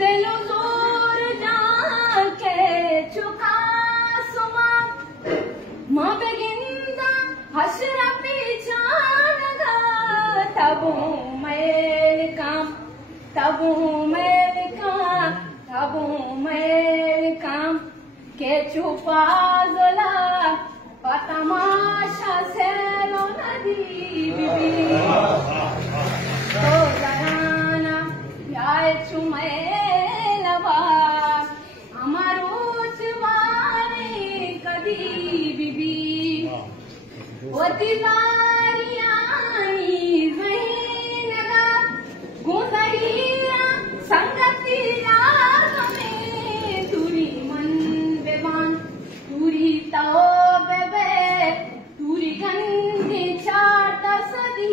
दिलो जोर जाके चुका सुमा मां बेगिंदा हशरा पीछानगा तबू मैल काम के चुपा जोला पतमाशा से लो नदी तो जराना यार चुमेलवा हमारो चुमारे कदी बीबी वती लारियानी ज़हीनगा गुंदरिया संगति राग में तुरी मन बेबान तुरी तो बेबे तुरी गंदी चाटा सदी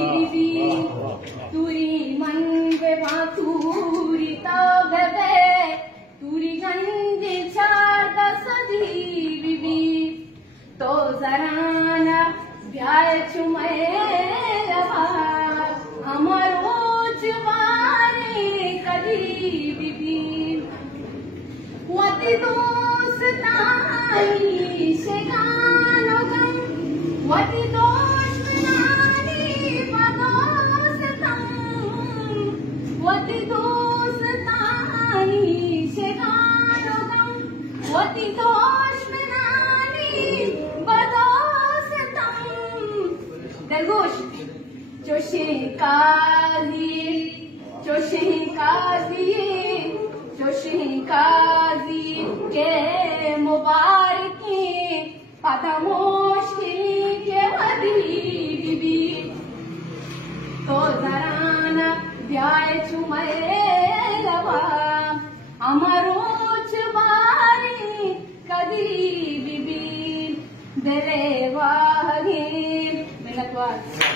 बीबी तुरी मन बेबा तुरी तो बेबे तुरी गंदी चाटा सदी बीबी तो जराना ब्याह चुमेलवा अमरो चुमारे कदी बीबी वती दोस्तानी शेगानो गम वती दोस्तानी पदोस्तम वती दोस्तानी शेगानो गम वती दोस्तानी पदोस्तम दरगोश जोशी के मुबारकी पदमोशी के हदी बीबी तो जराना ब्याह चुमेलवा अमरो चुबारी कदी बीबी दिले वाही मेहनत